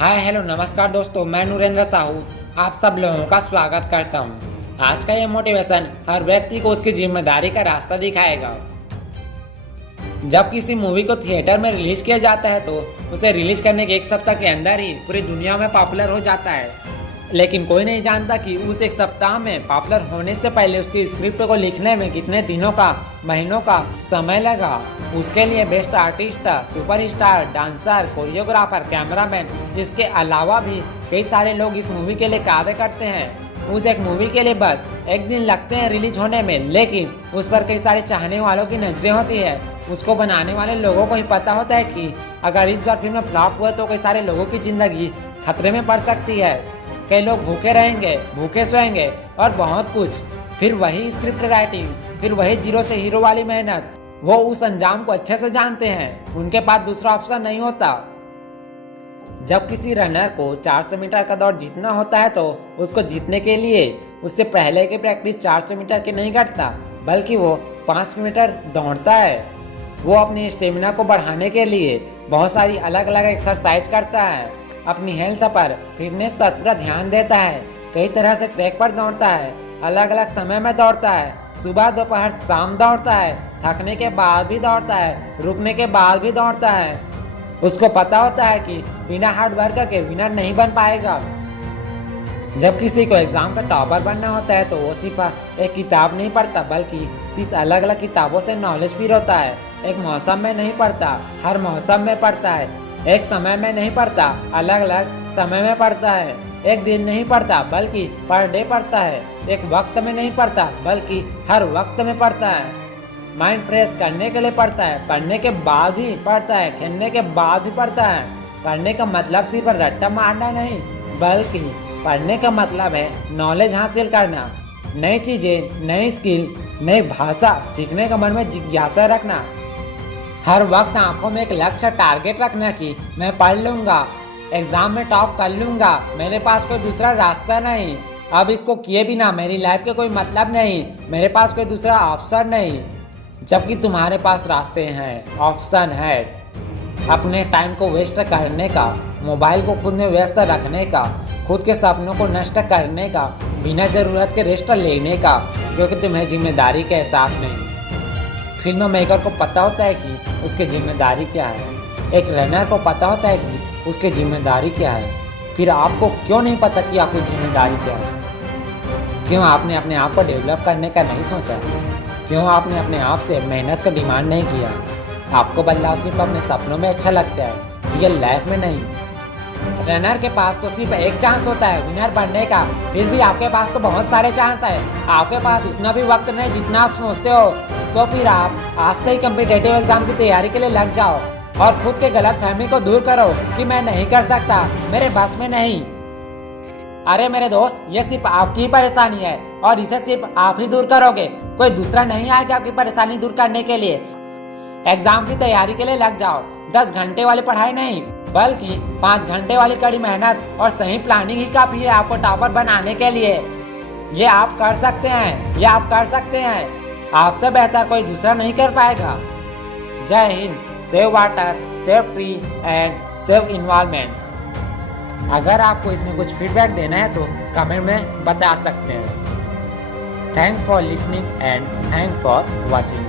Hi hello नमस्कार दोस्तों, मैं नरेंद्र साहू आप सब लोगों का स्वागत करता हूँ। आज का ये मोटिवेशन हर व्यक्ति को उसकी जिम्मेदारी का रास्ता दिखाएगा। जब किसी मूवी को थिएटर में रिलीज किया जाता है तो उसे रिलीज करने के एक सप्ताह के अंदर ही पूरी दुनिया में पॉपुलर हो जाता है। लेकिन कोई नहीं जानता कि उस एक सप्ताह में पॉपुलर होने से पहले उसकी स्क्रिप्ट को लिखने में कितने दिनों का, महीनों का समय लगा। उसके लिए best artist, superstar, dancer, choreographer, cameraman, इसके अलावा भी कई सारे लोग इस मूवी के लिए कार्य करते हैं। उस एक मूवी के लिए बस एक दिन लगते हैं रिलीज होने में, लेकिन उस पर कई सारे चाहने वालों की नजरें होती है। उसको बनाने वाले लोगों को ही पता होता है कि अगर इस बार फिल्म फ्लॉप हुआ तो कई सारे लोगों की जिंदगी खतरे में पड़ सकती है। कई लोग भूखे रहेंगे, भूखे सोएंगे और बहुत कुछ। फिर वही स्क्रिप्ट राइटिंग, फिर वही जीरो से हीरो वाली मेहनत। वो उस अंजाम को अच्छे से जानते हैं, उनके पास दूसरा ऑप्शन नहीं होता। जब किसी रनर को 400 मीटर का दौड़ जीतना होता है तो उसको जीतने के लिए उससे पहले की प्रैक्टिस 400 मीटर की नहीं करता, बल्कि वो 5 मीटर दौड़ता है। वो अपनी स्टेमिना को बढ़ाने के लिए बहुत सारी अलग अलग एक्सरसाइज करता है, अपनी हेल्थ पर, फिटनेस पर पूरा ध्यान देता है। कई तरह से ट्रैक पर दौड़ता है, अलग अलग समय में दौड़ता है, सुबह दोपहर शाम दौड़ता है, थकने के बाद भी दौड़ता है, रुकने के बाद भी दौड़ता है। उसको पता होता है कि बिना हार्ड वर्क के विनर नहीं बन पाएगा। जब किसी को एग्जाम का टॉपर बनना होता है तो वो सिर्फ एक किताब नहीं पढ़ता, बल्कि 30 अलग अलग किताबों से नॉलेज भी होता है। एक मौसम में नहीं पढ़ता, हर मौसम में पढ़ता है। एक समय में नहीं पढ़ता, अलग अलग समय में पढ़ता है। एक दिन नहीं पढ़ता, बल्कि पर डे पढ़ता है। एक वक्त में नहीं पढ़ता, बल्कि हर वक्त में पढ़ता है। माइंड फ्रेश करने के लिए पढ़ता है, पढ़ने के बाद भी पढ़ता है, खेलने के बाद भी पढ़ता है। पढ़ने का मतलब सिर्फ रट्टा मारना नहीं, बल्कि पढ़ने का मतलब है नॉलेज हासिल करना, नई चीजें, नई स्किल, नई भाषा सीखने का मन में जिज्ञासा रखना। हर वक्त आंखों में एक लक्ष्य, टारगेट रखना कि मैं पढ़ लूंगा, एग्जाम में टॉप कर लूंगा, मेरे पास कोई दूसरा रास्ता नहीं। अब इसको किए बिना मेरी लाइफ के कोई मतलब नहीं, मेरे पास कोई दूसरा ऑप्शन नहीं। जबकि तुम्हारे पास रास्ते हैं, ऑप्शन है। अपने टाइम को वेस्ट करने का, मोबाइल को खुद में व्यस्त रखने का, खुद के सपनों को नष्ट करने का, बिना जरूरत के रेस्ट लेने का, क्योंकि तुम्हें जिम्मेदारी का एहसास नहीं। फिल्म मेकर को पता होता है कि उसकी जिम्मेदारी क्या है। एक रनर को पता होता है कि उसकी जिम्मेदारी क्या है। फिर आपको क्यों नहीं पता कि आपकी जिम्मेदारी क्या है? क्यों आपने अपने आप को डेवलप करने का नहीं सोचा? क्यों आपने अपने आप से मेहनत का डिमांड नहीं किया? आपको बदलाव सिर्फ अपने सपनों में अच्छा लगता है, रियल लाइफ में नहीं। रनर के पास तो सिर्फ एक चांस होता है विनर बनने का, फिर भी आपके पास तो बहुत सारे चांस है। आपके पास उतना भी वक्त नहीं जितना आप सोचते हो। तो फिर आप आज से ही कम्पिटेटिव एग्जाम की तैयारी के लिए लग जाओ और खुद के गलत फहमी को दूर करो कि मैं नहीं कर सकता, मेरे बस में नहीं। अरे मेरे दोस्त, ये सिर्फ आपकी ही परेशानी है और इसे सिर्फ आप ही दूर करोगे। कोई दूसरा नहीं आएगा आपकी परेशानी दूर करने के लिए। एग्जाम की तैयारी के लिए लग जाओ। 10 घंटे वाली पढ़ाई नहीं, बल्कि 5 घंटे वाली कड़ी मेहनत और सही प्लानिंग ही काफी है आपको टॉपर बनाने के लिए। ये आप कर सकते हैं, ये आप कर सकते हैं। आपसे बेहतर कोई दूसरा नहीं कर पाएगा। जय Hind. Save water, save tree and save environment. अगर आपको इसमें कुछ फीडबैक देना है तो कमेंट में बता सकते हैं। Thanks for listening and thanks for watching.